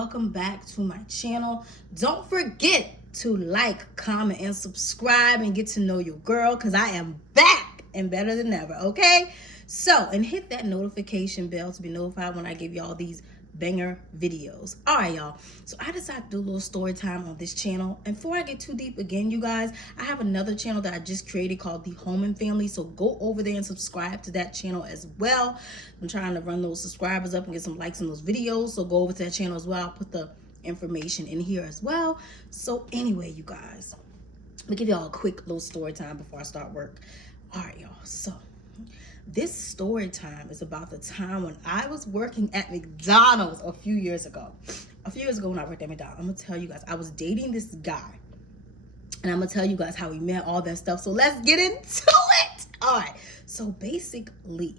welcome back to my channel. Don't forget to like, comment, and subscribe and get to know your girl, because I am back and better than ever, okay? So, and hit that notification bell to be notified when I give y'all these banger videos. All right, y'all. So I decided to do a little story time on this channel. And before I get too deep again, you guys, I have another channel that I just created called The Home and Family. So go over there and subscribe to that channel as well. I'm trying to run those subscribers up and get some likes on those videos. So go over to that channel as well. I'll put the information in here as well. So anyway, you guys, let me give y'all a quick little story time before I start work. All right, y'all. So this story time is about the time when I was working at McDonald's a few years ago. A few years ago when I worked at McDonald's, I'm gonna tell you guys, I was dating this guy. And I'm gonna tell you guys how we met, all that stuff. So let's get into it. All right. So basically,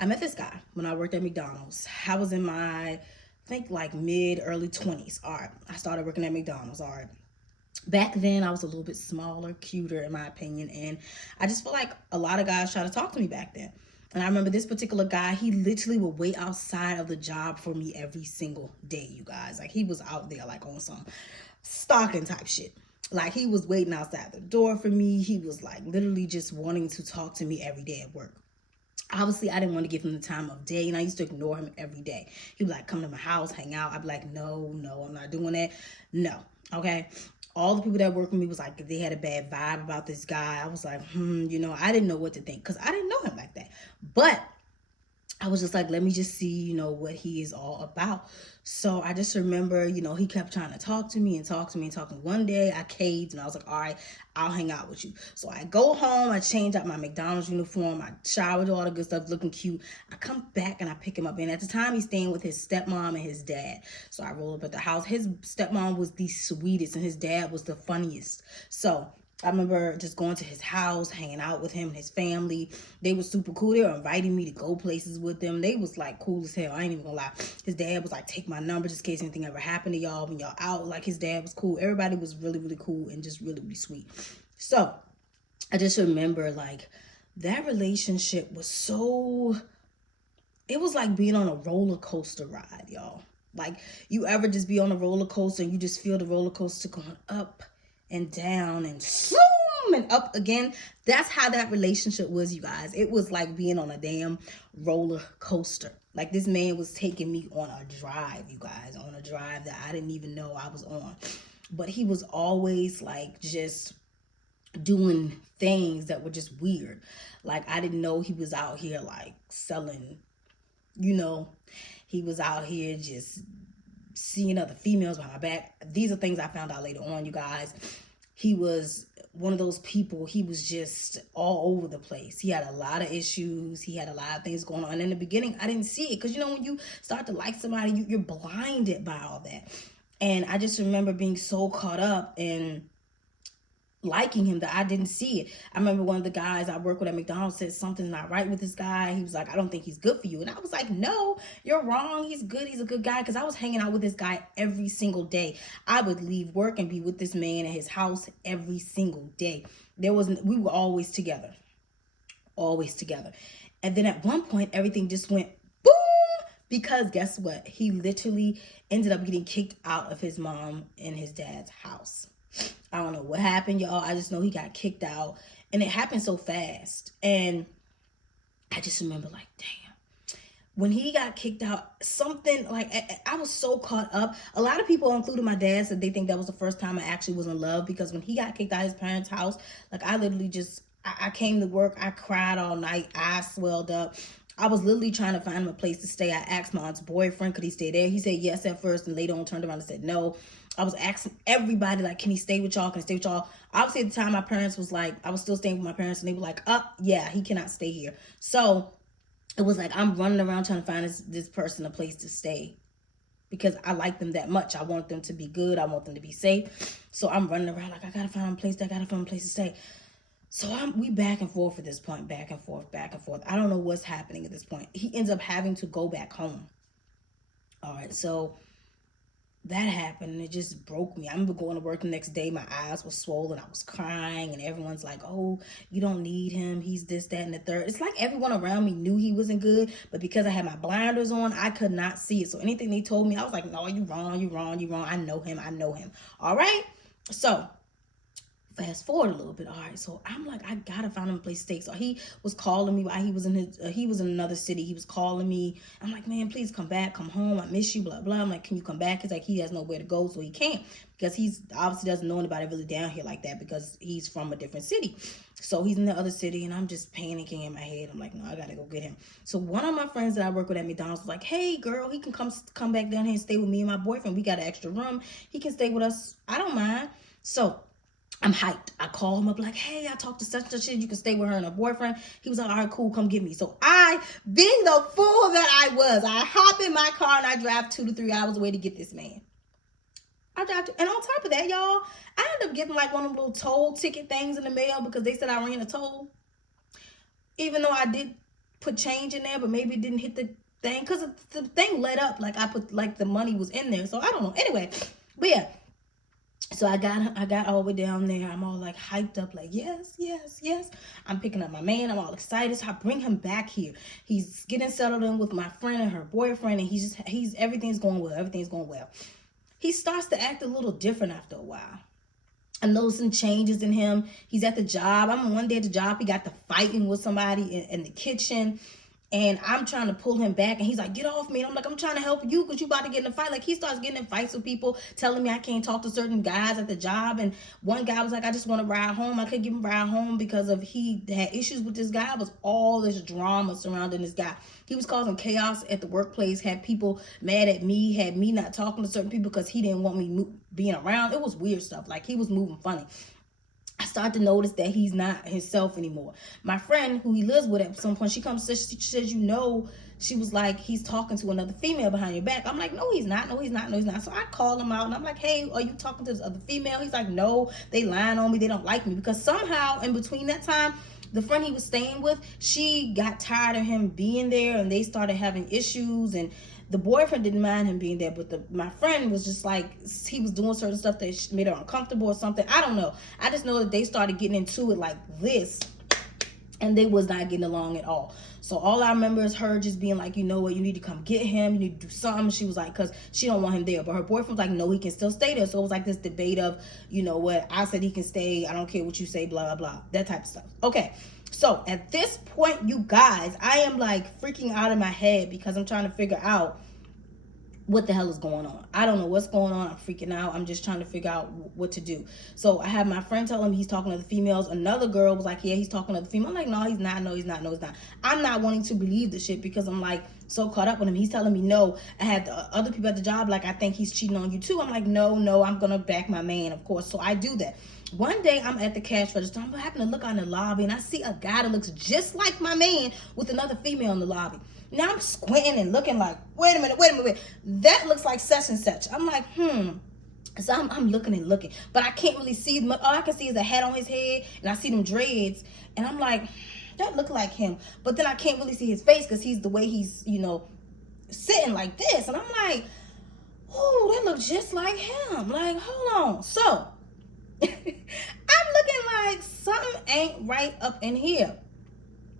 I met this guy when I worked at McDonald's. I was in my, I think like early 20s. All right. I started working at McDonald's. All right. Back then, I was a little bit smaller, cuter, in my opinion. And I just feel like a lot of guys try to talk to me back then. And I remember this particular guy, he literally would wait outside of the job for me every single day, you guys. Like, he was out there, like, on some stalking type shit. Like, he was waiting outside the door for me. He was, like, literally just wanting to talk to me every day at work. Obviously, I didn't want to give him the time of day, and I used to ignore him every day. He would, like, come to my house, hang out. I'd be like, no, I'm not doing that. No, okay? All the people that worked with me was like, they had a bad vibe about this guy. I was like, I didn't know what to think because I didn't know him like that. But I was just like, let me just see, what he is all about. So I just remember, he kept trying to talk to me and talk to me and talk to me. One day I caved and I was like, all right, I'll hang out with you. So I go home, I change out my McDonald's uniform, I shower, do all the good stuff, looking cute. I come back and I pick him up. And at the time, he's staying with his stepmom and his dad. So I roll up at the house. His stepmom was the sweetest and his dad was the funniest. So I remember just going to his house, hanging out with him and his family. They were super cool. They were inviting me to go places with them. They was like cool as hell. I ain't even gonna lie. His dad was like, take my number just in case anything ever happened to y'all when y'all out. Like, his dad was cool. Everybody was really, really cool and just really, really sweet. So I just remember, like, that relationship was so, it was like being on a roller coaster ride, y'all. Like, you ever just be on a roller coaster and you just feel the roller coaster going up and down and zoom and up again. That's how that relationship was, you guys. It was like being on a damn roller coaster. Like, this man was taking me on a drive, you guys, on a drive that I didn't even know I was on. But he was always like just doing things that were just weird. Like, I didn't know he was out here like selling, he was out here just seeing other females behind my back. These are things I found out later on, you guys. He was one of those people, he was just all over the place. He had a lot of issues. He had a lot of things going on. And in the beginning, I didn't see it. Because, when you start to like somebody, you're blinded by all that. And I just remember being so caught up in liking him that I didn't see it. I remember one of the guys I work with at McDonald's said something's not right with this guy. He was like, I don't think he's good for you. And I was like, no, you're wrong. He's good. He's a good guy. Because I was hanging out with this guy every single day. I would leave work and be with this man at his house every single day. We were always together. Always together. And then at one point, everything just went boom. Because guess what? He literally ended up getting kicked out of his mom and his dad's house. I don't know what happened, y'all. I just know he got kicked out. And it happened so fast. And I just remember, like, damn. When he got kicked out, something, like, I was so caught up. A lot of people, including my dad, said they think that was the first time I actually was in love. Because when he got kicked out of his parents' house, like, I literally just, I came to work. I cried all night. Eyes swelled up. I was literally trying to find him a place to stay. I asked my aunt's boyfriend, could he stay there? He said yes at first, and later on turned around and said no. I was asking everybody, like, can he stay with y'all? Can he stay with y'all? Obviously, at the time, my parents was like, I was still staying with my parents, and they were like, yeah, he cannot stay here. So it was like, I'm running around trying to find this person a place to stay because I like them that much. I want them to be good. I want them to be safe. So I'm running around like, I got to find a place. I got to find a place to stay. So we back and forth at this point, back and forth, back and forth. I don't know what's happening at this point. He ends up having to go back home. All right, so that happened, and it just broke me. I remember going to work the next day, my eyes were swollen, I was crying, and everyone's like, oh, you don't need him, he's this, that, and the third. It's like everyone around me knew he wasn't good, but because I had my blinders on, I could not see it. So anything they told me, I was like, no, you wrong, you wrong, you wrong. I know him, I know him. All right? So fast forward a little bit. All right, so I'm like, I gotta find him a place to stay. So he was calling me while he was in another city. He was calling me. I'm like, man, please come back, come home, I miss you, blah blah. I'm like, can you come back? He's like, he has nowhere to go, so he can't, because he's obviously doesn't know anybody really down here like that, because he's from a different city. So he's in the other city, and I'm just panicking in my head. I'm like, no, I gotta go get him. So one of my friends that I work with at McDonald's was like, hey girl, he can come back down here and stay with me and my boyfriend. We got an extra room, he can stay with us, I don't mind. So I'm hyped. I call him up like, hey, I talked to such and such, you can stay with her and her boyfriend. He was like, all right, cool, come get me. So I, being the fool that I was, I hop in my car and I drive 2 to 3 hours away to get this man. And on top of that, y'all, I ended up getting like one of them little toll ticket things in the mail, because they said I ran a toll. Even though I did put change in there, but maybe it didn't hit the thing, because the thing lit up like I put, like the money was in there. So I don't know. Anyway, but yeah. So I got all the way down there. I'm all like hyped up, like, yes, yes, yes. I'm picking up my man. I'm all excited. So I bring him back here. He's getting settled in with my friend and her boyfriend, and everything's going well. Everything's going well. He starts to act a little different after a while. I'm noticing changes in him. He's at the job. I'm one day at the job. He got to fighting with somebody in the kitchen. And I'm trying to pull him back, and he's like, get off me. And I'm like, I'm trying to help you because you about to get in a fight. Like, he starts getting in fights with people, telling me I can't talk to certain guys at the job. And one guy was like, I just want to ride home. I couldn't give him a ride home because of he had issues with this guy. It was all this drama surrounding this guy. He was causing chaos at the workplace, had people mad at me, had me not talking to certain people because he didn't want me being around. It was weird stuff. Like, he was moving funny. I start to notice that he's not himself anymore. My friend, who he lives with, at some point, she comes, she says, she was like, he's talking to another female behind your back. I'm like, no, he's not. No, he's not. No, he's not. So I call him out, and I'm like, hey, are you talking to this other female? He's like, no, they lying on me. They don't like me. Because somehow in between that time, the friend he was staying with, she got tired of him being there, and they started having issues, and the boyfriend didn't mind him being there, but my friend was just like, he was doing certain stuff that made her uncomfortable or something. I don't know. I just know that they started getting into it like this, and they was not getting along at all. So all I remember is her just being like, you know what, you need to come get him. You need to do something. She was like, because she don't want him there. But her boyfriend was like, no, he can still stay there. So it was like this debate of, you know what, I said he can stay. I don't care what you say, blah, blah, blah. That type of stuff. Okay. So at this point, you guys, I am like freaking out of my head because I'm trying to figure out what the hell is going on. I don't know what's going on. I'm freaking out. I'm just trying to figure out what to do. So I have my friend tell him he's talking to the females. Another girl was like, yeah, he's talking to the female. I'm like, no, he's not. No, he's not. No, he's not. I'm not wanting to believe the shit because I'm like so caught up with him. He's telling me no. I had the other people at the job like, I think he's cheating on you too. I'm like, no, I'm gonna back my man, of course. So I do that. One day I'm at the cash register. I'm happening to look out in the lobby, and I see a guy that looks just like my man with another female in the lobby. Now I'm squinting and looking like, wait a minute. That looks like such and such. I'm like, So I'm looking and looking, but I can't really see them. All I can see is a hat on his head, and I see them dreads, and I'm like, that look like him. But then I can't really see his face because he's the way he's, sitting like this. And I'm like, oh, that looks just like him. Like, hold on. So I'm looking like something ain't right up in here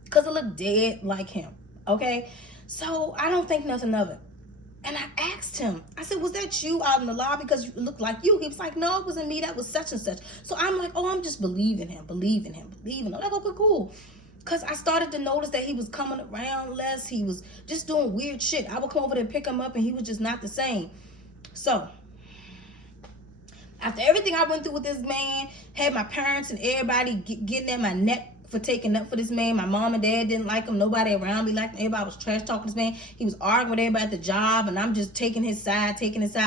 because it looked dead like him. Okay, so I don't think nothing of it. And I asked him, I said, was that you out in the lobby because you looked like you? He was like, no, it wasn't me. That was such and such. So I'm like, oh, I'm just believing him. I'm like, okay, cool. Because I started to notice that he was coming around less. He was just doing weird shit. I would come over there and pick him up, and he was just not the same. So after everything I went through with this man, had my parents and everybody getting at my neck for taking up for this man. My mom and dad didn't like him. Nobody around me liked him. Everybody was trash talking this man. He was arguing with everybody at the job, and I'm just taking his side.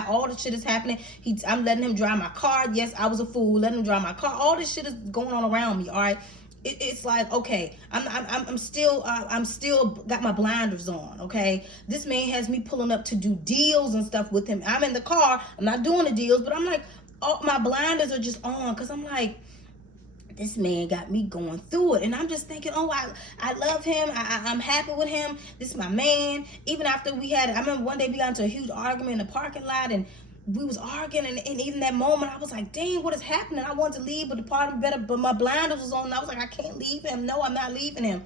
All the shit is happening. I'm letting him drive my car. Yes, I was a fool. Letting him drive my car. All this shit is going on around me. All right. It's like, okay, I'm still got my blinders on. Okay, this man has me pulling up to do deals and stuff with him. I'm in the car. I'm not doing the deals, but I'm like, oh, my blinders are just on because I'm like, this man got me going through it. And I'm just thinking, oh, I love him. I'm happy with him. This is my man. Even after I remember one day we got into a huge argument in the parking lot, and we was arguing, and even that moment, I was like, dang, what is happening? I wanted to leave, but the part of better, but my blinders was on, and I was like, I can't leave him. No, I'm not leaving him.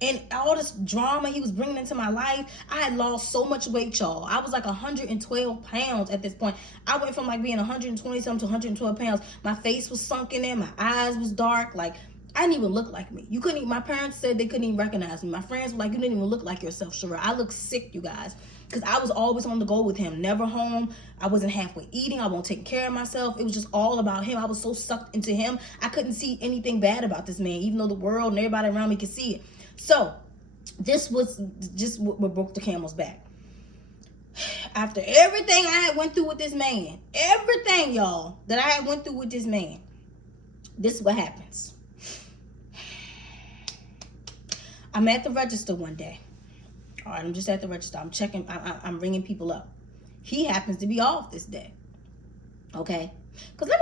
And all this drama he was bringing into my life, I had lost so much weight, y'all. I was like 112 pounds at this point. I went from like being 120 something to 112 pounds. My face was sunken in, my eyes was dark. Like, I didn't even look like me. You couldn't even, my parents said they couldn't even recognize me. My friends were like, you didn't even look like yourself, Sherelle. I look sick, you guys. Because I was always on the go with him. Never home. I wasn't halfway eating. I wasn't taking care of myself. It was just all about him. I was so sucked into him. I couldn't see anything bad about this man, even though the world and everybody around me could see it. So this was just what broke the camel's back. After everything I had went through with this man, everything, y'all, that I had went through with this man, this is what happens. I'm at the register one day. All right, I'm just at the register. I'm checking. I'm ringing people up. He happens to be off this day. Okay, because let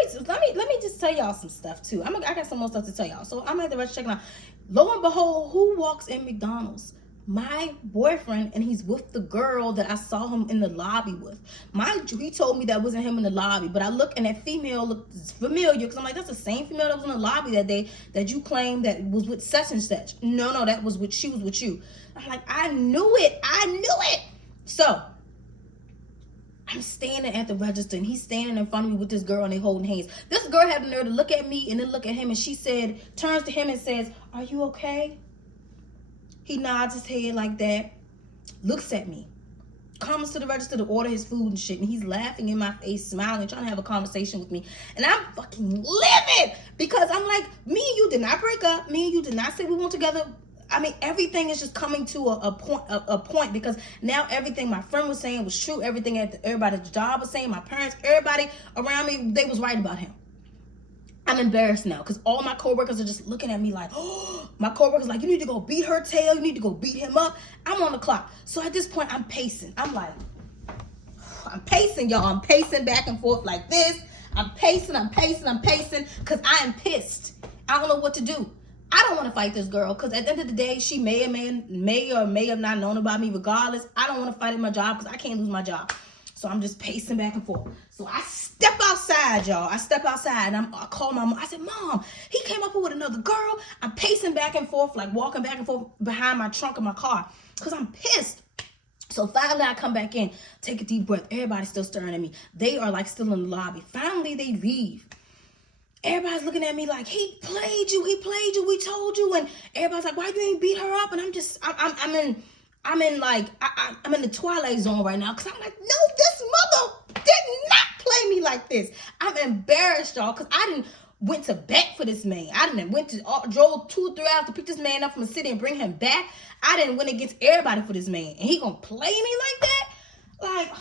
me just tell y'all some stuff too. I got some more stuff to tell y'all. So I'm at the register checking out. Lo and behold, who walks in McDonald's? My boyfriend, and he's with the girl that I saw him in the lobby with. Mind you, he told me that wasn't him in the lobby, but I look and that female looked familiar because I'm like, that's the same female that was in the lobby that day that you claimed that was with such and such. No, that was with, she was with you. I'm like, I knew it. So I'm standing at the register and he's standing in front of me with this girl and they holding hands. This girl had the nerve to look at me and then look at him, and she said, turns to him and says, are you okay? He nods his head like that, looks at me, comes to the register to order his food and shit, and he's laughing in my face, smiling, trying to have a conversation with me. And I'm fucking livid because I'm like, me and you did not break up. Me and you did not say we weren't together. I mean, everything is just coming to a point because now everything my friend was saying was true. Everything everybody at the job was saying, my parents, everybody around me, they was right about him. I'm embarrassed now because all my coworkers are just looking at me like, oh, my coworkers like, you need to go beat her tail. You need to go beat him up. I'm on the clock. So at this point, I'm pacing. I'm pacing, y'all. I'm pacing back and forth like this. I'm pacing because I am pissed. I don't know what to do. I don't want to fight this girl because at the end of the day, she may or may have not known about me. Regardless, I don't want to fight in my job because I can't lose my job. So I'm just pacing back and forth. So I step outside, y'all. And I call my mom. I said, Mom, he came up here with another girl. I'm pacing back and forth, like walking back and forth behind my trunk of my car because I'm pissed. So finally I come back in, take a deep breath. Everybody's still staring at me. They are like still in the lobby. Finally they leave. Everybody's looking at me like, he played you, we told you. And everybody's like, why you ain't beat her up? And I'm in the twilight zone right now because I'm like, no, this mother did not play me like this. I'm embarrassed, y'all, because I didn't went to bat for this man. I didn't drove 2 or 3 hours to pick this man up from the city and bring him back. I didn't win against everybody for this man, and he gonna play me like that? Like,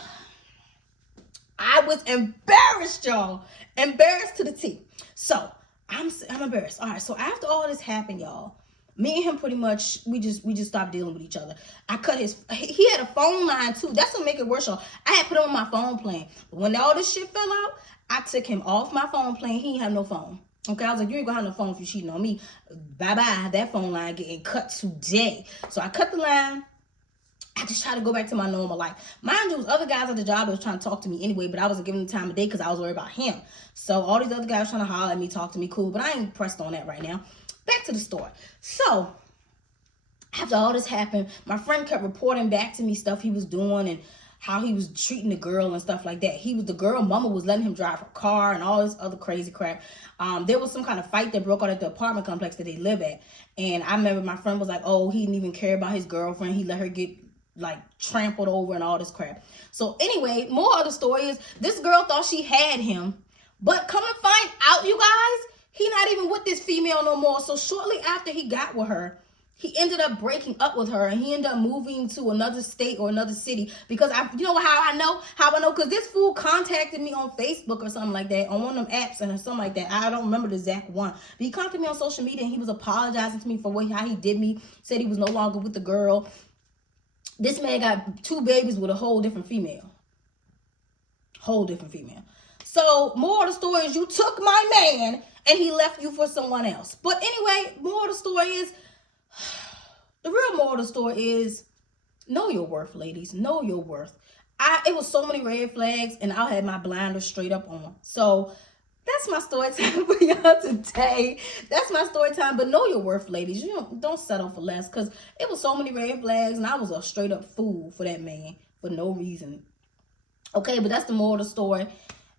I was embarrassed, y'all, embarrassed to the T. So I'm embarrassed. All right, so after all this happened, y'all, me and him pretty much, we just stopped dealing with each other. I cut he had a phone line too. That's what make it worse, y'all. I had put him on my phone plan. But when all this shit fell out, I took him off my phone plan. He ain't have no phone. Okay, I was like, you ain't gonna have no phone if you cheating on me. Bye-bye. That phone line getting cut today. So I cut the line. I just tried to go back to my normal life. Mind you, there was other guys at the job that was trying to talk to me anyway, but I wasn't giving them time of day because I was worried about him. So all these other guys trying to holler at me, talk to me, cool, but I ain't pressed on that right now. Back to the story. So after all this happened, my friend kept reporting back to me stuff he was doing and how he was treating the girl and stuff like that. The girl mama was letting him drive her car and all this other crazy crap. There was some kind of fight that broke out at the apartment complex that they live at. And I remember my friend was like, oh, he didn't even care about his girlfriend. He let her get like trampled over and all this crap. So anyway, more of the story is this girl thought she had him, but come to find out, you guys, he not even with this female no more. So shortly after he got with her, he ended up breaking up with her and he ended up moving to another state or another city because you know how I know? Because this fool contacted me on Facebook or something like that, on one of them apps and something like that. I don't remember the exact one. But he contacted me on social media and he was apologizing to me for how he did me, said he was no longer with the girl. This man got 2 babies with a whole different female. So more of the story is you took my man and he left you for someone else. But anyway, more of the story is, the real moral of the story is, know your worth, ladies. Know your worth. It was so many red flags, and I had my blinders straight up on. So that's my story time for y'all today. That's my story time. But know your worth, ladies. You don't settle for less, because it was so many red flags, and I was a straight up fool for that man for no reason. Okay, but that's the moral of the story.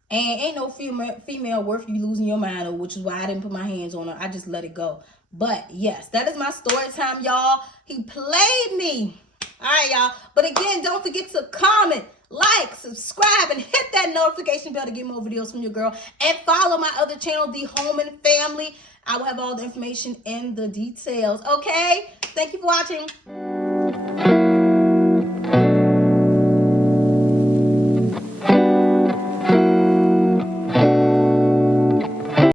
And ain't no female worth you losing your mind over, which is why I didn't put my hands on her. I just let it go. But yes, that is my story time, y'all. He played me. All right, y'all. But again, don't forget to comment, like, subscribe, and hit that notification bell to get more videos from your girl. And follow my other channel, The Home and Family. I will have all the information in the details. Okay? Thank you for watching.